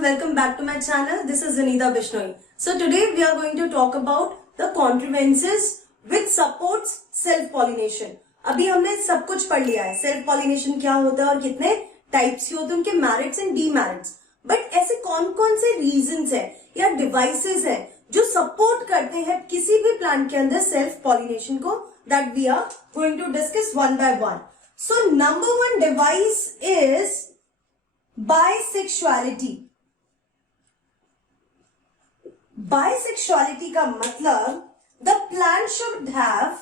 everyone, welcome back to my channel. This is Anita Bishnoi. So today we are going to talk about the contrivances which supports self pollination. अभी हमने सब कुछ पढ़ लिया है, self pollination क्या होता है और कितने टाइप्स के होते हैं, उनके मेरिट्स एंड डीमेरिट्स. बट ऐसे कौन कौन से रीजंस है या डिवाइसेस है जो सपोर्ट करते हैं किसी भी प्लांट के अंदर सेल्फ पॉलिनेशन को, that we are going to discuss one by one. So number one device is bisexuality. Bisexuality का मतलब the plant should have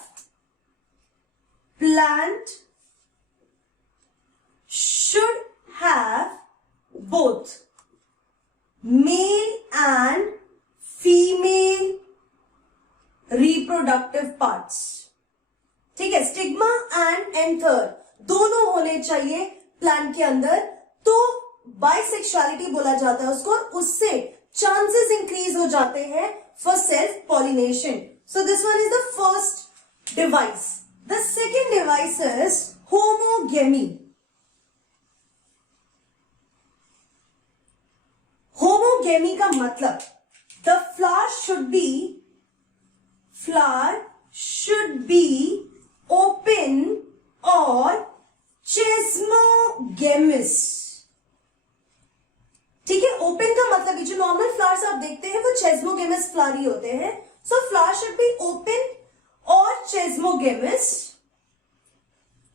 both male and female reproductive parts. ठीक है, स्टिग्मा एंड एंथर दोनों होने चाहिए plant के अंदर, तो बाइसेक्सुअलिटी बोला जाता है उसको, उससे चांसेस इंक्रीज हो जाते हैं for self pollination. So this one is the first device. The second device is homogamy. Homogamy का मतलब the flower should be open और चेस्मोगेमस. ठीक है, ओपन का मतलब जो नॉर्मल फ्लावर्स आप देखते हैं वो चेस्मोगेमस फ्लावर ही होते हैं. So flower should be open और चेस्मोगेमस.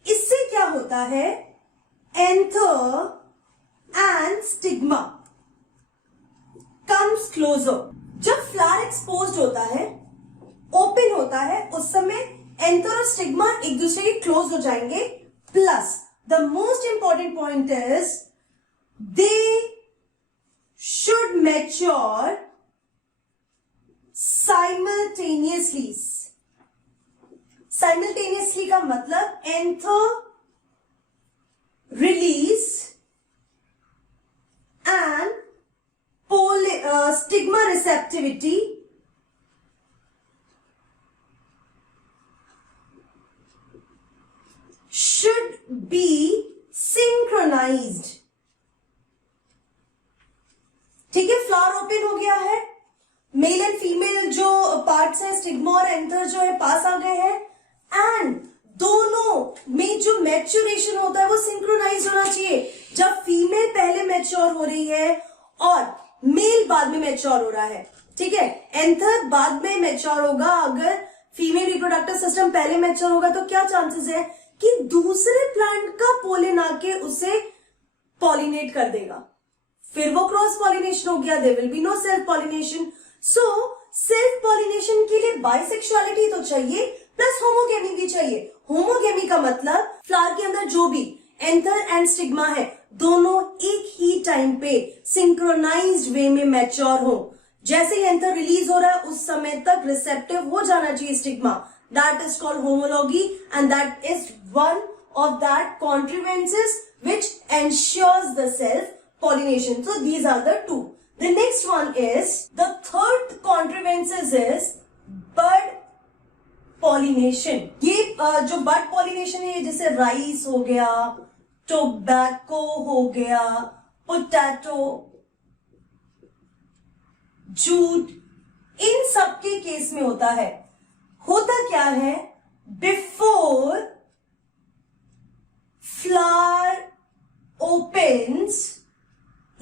इससे क्या होता है, anther and stigma comes closer. जब फ्लावर एक्सपोज्ड होता है, ओपन होता है, उस समय एंथर और स्टिग्मा एक दूसरे के क्लोज हो जाएंगे. Plus the most important point is they should mature simultaneously. Simultaneously का मतलब anther release and stigma receptivity should be synchronized. ठीक है, फ्लावर ओपन हो गया है, मेल एंड फीमेल जो पार्ट्स हैं, स्टिग्मा और एंथर जो है पास आ गए हैं, एंड दोनों में जो मैच्योरेशन होता है वो सिंक्रोनाइज होना चाहिए. जब फीमेल पहले मैच्योर हो रही है और मेल बाद में मैच्योर हो रहा है, ठीक है, एंथर बाद में मैच्योर होगा. अगर फीमेल रिप्रोडक्टिव सिस्टम पहले मैच्योर होगा तो क्या चांसेस है कि दूसरे प्लांट का पोलन आके उसे पॉलिनेट कर देगा, फिर वो क्रॉस पॉलिनेशन हो गया, there will be no self pollination. So self pollination के लिए बाइसेक्सुअलिटी तो चाहिए, प्लस होमोगेमी भी चाहिए. होमोगेमी का मतलब फ्लावर के अंदर जो भी एंथर एंड स्टिग्मा है दोनों एक ही टाइम पे सिंक्रोनाइज्ड वे में मैच्योर हो. जैसे ही एंथर रिलीज हो रहा है उस समय तक रिसेप्टिव हो जाना चाहिए stigma. That is called homology and that is one of that contrivances which ensures the self pollination. So these are the two. The next one is the third contrivances is bud pollination. ये जो बड pollination है, जैसे rice हो गया, tobacco हो गया, potato, jute, इन सब के केस में होता है. होता क्या है, before flower opens,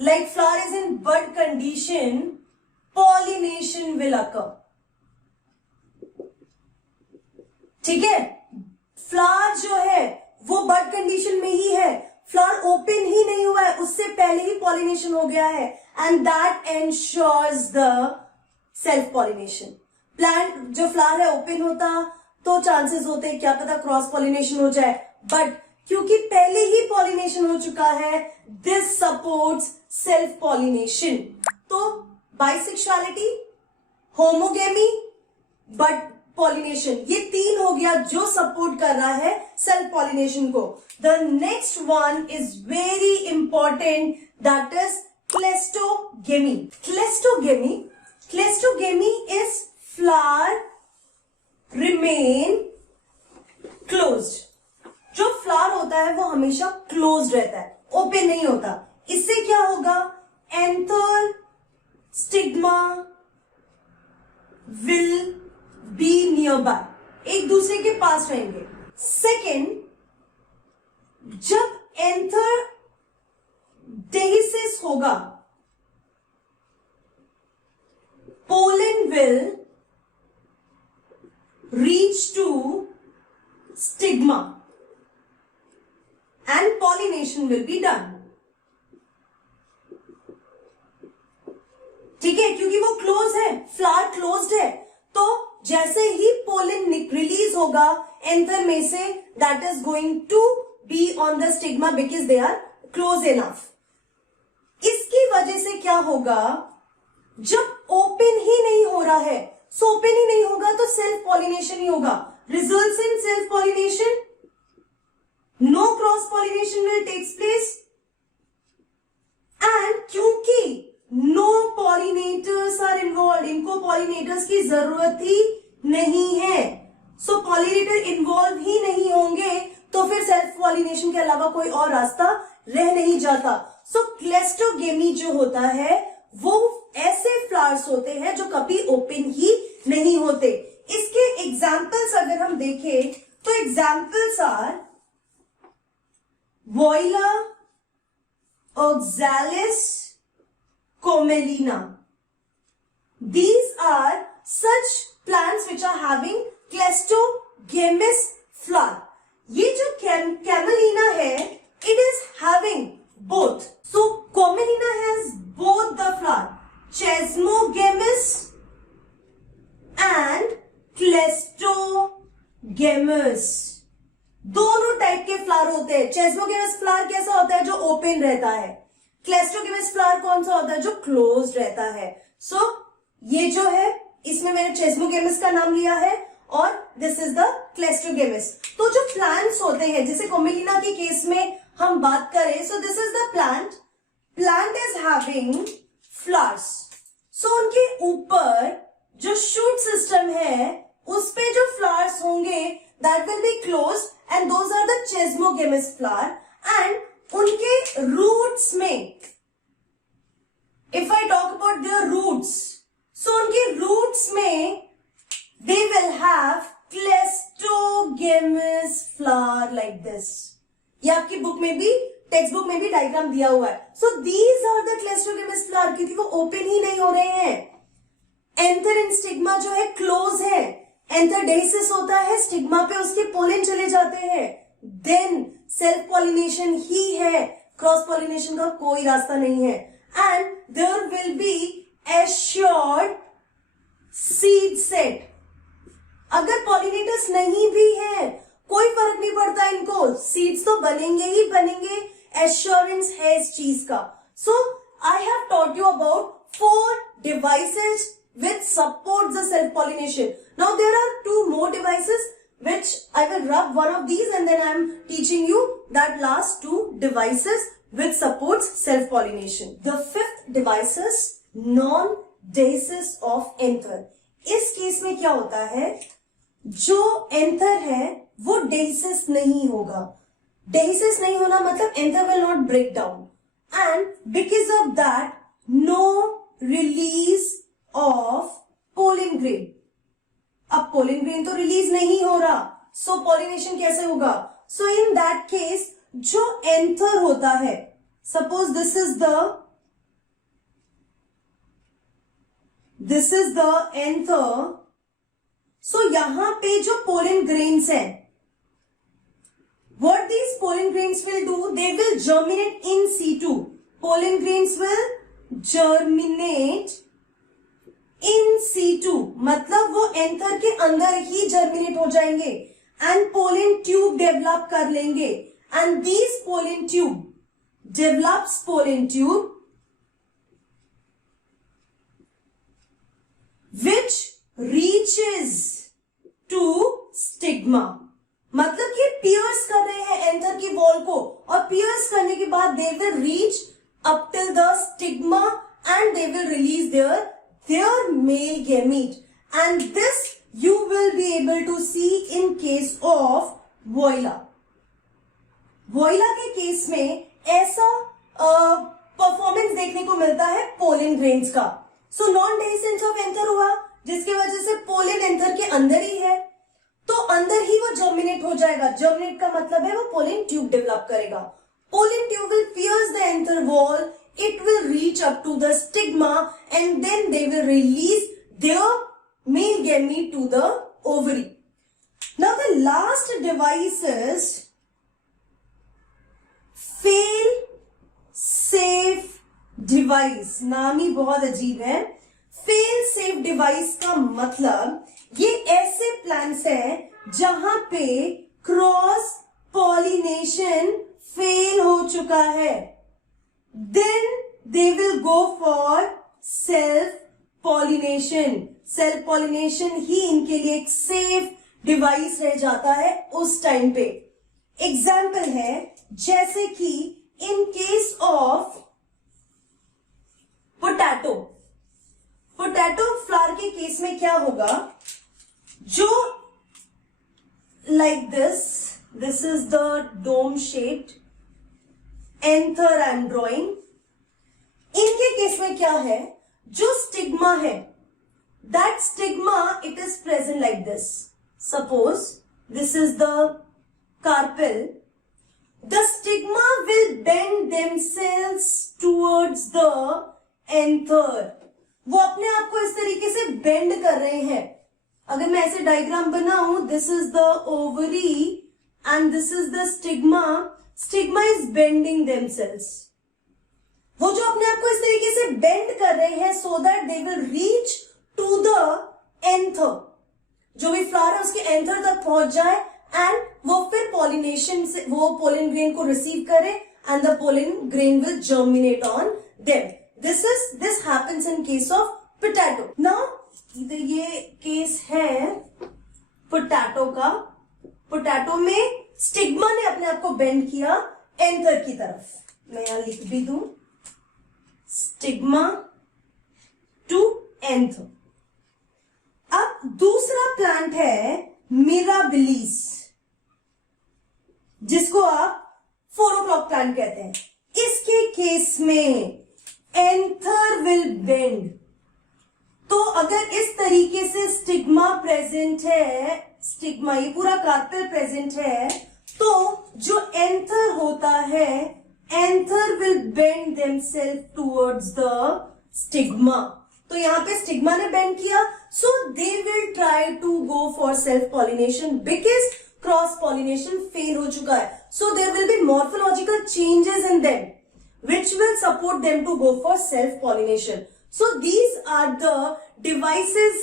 like flower is in bud condition, pollination will occur. ठीक है, फ्लावर जो है वो बड कंडीशन में ही है, फ्लावर ओपन ही नहीं हुआ है, उससे पहले ही पॉलिनेशन हो गया है, and that ensures the self pollination. Plant जो फ्लावर है ओपन होता तो चांसेस होते हैं क्या पता क्रॉस पॉलिनेशन हो जाए, बट क्योंकि पहले ही पॉलिनेशन हो चुका है, दिस सपोर्ट्स सेल्फ पॉलिनेशन. तो बाइसेक्सुअलिटी, होमोगेमी, बट पॉलिनेशन, ये तीन हो गया जो सपोर्ट कर रहा है सेल्फ पॉलिनेशन को. The next one is very important, that is cleistogamy. Cleistogamy is flower remain closed. जो फ्लावर होता है वो हमेशा क्लोज रहता है, ओपन नहीं होता. इससे क्या होगा, anther stigma will be nearby, एक दूसरे के पास रहेंगे। सेकेंड, जब एंथरडेहिसिस होगा, pollen will reach to stigma and pollination will be done. ठीक है, क्योंकि वो क्लोज है, फ्लावर क्लोज्ड है, तो जैसे ही पोलन रिलीज होगा एंथर में से, that is going to be on the stigma because they are close enough. इसकी वजह से क्या होगा, जब ओपन ही नहीं हो रहा है, सो ओपन ही नहीं होगा तो सेल्फ पॉलिनेशन ही होगा। Results in self pollination, no cross pollination will takes place, and क्योंकि नो पॉलिनेटर्स आर इन्वॉल्व, इनको पॉलिनेटर्स की जरूरत ही नहीं है, सो पॉलिनेटर इन्वॉल्व ही नहीं होंगे, तो फिर सेल्फ पॉलिनेशन के अलावा कोई और रास्ता रह नहीं जाता। सो क्लेस्टोगेमी जो होता है वो ऐसे फ्लावर्स होते हैं जो कभी ओपन ही नहीं होते। इसके एग्जाम्पल्स अगर हम देखें तो examples are viola, oxalis, Commelina. These are such plants which are having cleistogamous flower. ये जो Camelina है, it is having both. So Commelina has both the flower, Chesmogamous and Cleistogamous. दोनों टाइप के फ्लावर होते हैं। Chesmogamous फ्लावर कैसा होता है, जो ओपन रहता है। क्लेस्टोगेमस फ्लावर कौन सा होता है, जो क्लोज रहता है। सो ये जो है, इसमें मैंने चेस्मोगेमस का नाम लिया है और दिस इज द क्लेस्टोगेमस। तो जो प्लांट्स होते हैं, जैसे कोमेलिना के केस में हम बात करें, so this is the plant is having flowers. So उनके ऊपर जो शूट सिस्टम है उस पे जो फ्लावर्स होंगे that will be close and those are the chasmogamous flower. And उनके रूट्स में, if I talk about their roots, so उनके रूट्स में they will have cleistogamous flower like this. ये आपकी बुक में भी, टेक्स्ट बुक में भी डायग्राम दिया हुआ है। So these are the cleistogamous flower, क्योंकि वो ओपन ही नहीं हो रहे हैं। एंथर एंड स्टिग्मा जो है क्लोज है, एंथरडेहिसिस होता है, स्टिग्मा पे उसके पोलन चले जाते हैं, देन सेल्फ पॉलिनेशन ही है, क्रॉस पॉलिनेशन का कोई रास्ता नहीं है। And there will be assured seed set. अगर पॉलिनेटर्स नहीं भी है, कोई फर्क नहीं पड़ता इनको, सीड्स तो बनेंगे ही बनेंगे, एश्योरेंस है इस चीज का। So I have taught you about 4 devices which supports the self pollination. Now there are 2 more devices which I will rub one of these and then I am teaching you that last 2 devices which supports self pollination. The 5th device is non-dehiscence of anther. इस case में क्या होता है, जो anther है वो डेहिसिस नहीं होगा। डेहिसिस नहीं होना मतलब anther will not break down and because of that no release of pollen grain. अब पोलन ग्रेन तो रिलीज नहीं हो रहा, सो पॉलिनेशन कैसे होगा? सो इन दैट केस जो एंथर होता है, suppose this is the anther. So यहां पे जो पोलन ग्रेन्स है, what these pollen grains will do, they will germinate in situ. Pollen grains will germinate in situ, मतलब वो एंथर के अंदर ही जर्मिनेट हो जाएंगे एंड पोलन ट्यूब डेवलप कर लेंगे and these pollen tube develops pollen tube which reaches to stigma. मतलब कि पियर्स कर रहे हैं एंथर की वॉल को और पियर्स करने के बाद they will reach up till the stigma and they will release their male gamete and this you will be able to see in case of viola. Viola के केस में ऐसा performance देखने को मिलता है पोलन ग्रेन्स का। So non dehiscence of anther हुआ, जिसकी वजह से पोलन एंथर के अंदर ही है, तो अंदर ही वो जर्मिनेट हो जाएगा। जर्मिनेट का मतलब है वो पोलन ट्यूब डेवलप करेगा। Pollen tube will piers the anther wall, it will reach up to the stigma and then they will release their male gamete to the ovary. Now the last device is fail safe device. नाम ही बहुत अजीब है। Fail safe device का मतलब ये ऐसे plants है जहां पे क्रॉस पॉलिनेशन फेल हो चुका है, then they will go for self pollination. Self pollination ही इनके लिए एक सेफ डिवाइस रह जाता है उस टाइम पे। एग्जाम्पल है जैसे कि in case of potato, potato flower के केस में क्या होगा, जो like this is the dome shaped anther I am drawing. इनके केस में क्या है, जो स्टिग्मा है, that stigma it is present like this. Suppose this is the carpel, the stigma will bend themselves towards the anther. वो अपने आप को इस तरीके से बेंड कर रहे हैं। अगर मैं ऐसे डायग्राम बनाऊं, this is the ovary and this is the stigma, stigma is bending themselves. वो जो अपने आप को इस तरीके से बेंड कर रहे हैं so that they will reach to the anther, जो भी फ्लावर है उसके एंथर तक पहुंच जाए एंड वो फिर पॉलिनेशन से वो पोलन ग्रेन को रिसीव करे and the pollen grain will germinate on them. This happens in case of potato. Now ये केस है पोटैटो का। पोटैटो में स्टिग्मा ने अपने आप को बेंड किया एंथर की तरफ। मैं यहां लिख भी दूं, स्टिग्मा टू एंथर। अब दूसरा प्लांट है मिराबिलिस, जिसको आप 4 o'clock प्लांट कहते हैं। इसके केस में एंथर विल बेंड। तो अगर इस तरीके से स्टिग्मा प्रेजेंट है, स्टिग्मा ये पूरा कार्पेल प्रेजेंट है, तो जो एंथर होता है, anther will bend themselves towards the stigma. तो यहां पे स्टिग्मा ने बेंड किया, so they will try to go for self pollination because cross pollination fail हो चुका है। So there will be morphological changes in them which will support them to go for self pollination. So these are the devices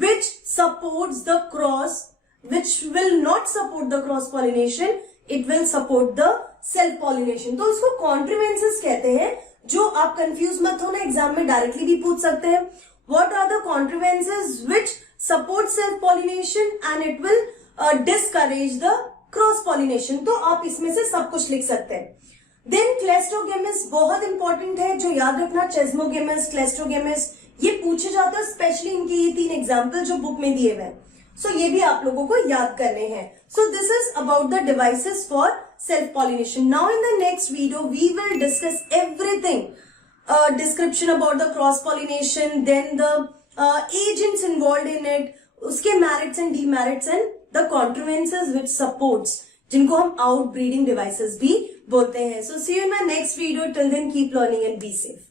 which supports the cross, which will not support the cross pollination, it will support the self pollination. तो इसको contrivances कहते हैं, जो आप confuse मत होना, exam में directly भी पूछ सकते हैं। What are the contrivances which support self pollination and it will discourage the cross pollination? तो आप इसमें से सब कुछ लिख सकते हैं। देन क्लेस्ट्रोगेमिस बहुत इंपॉर्टेंट है, जो याद रखना, चेस्मोगेमिस, क्लेस्ट्रोगेमिस, ये पूछे जाते हैं, स्पेशली इनके ये 3 एग्जाम्पल जो बुक में दिए हुए हैं। सो ये भी आप लोगों को याद करने हैं। So this is about the devices for self pollination. Now in the next video we will discuss everything, description about the cross pollination, then the agents involve in it, उसके merits and demerits and the contrivances which supports, जिनको हम outbreeding devices भी बोलते हैं। So see you in my next video, till then keep learning and be safe.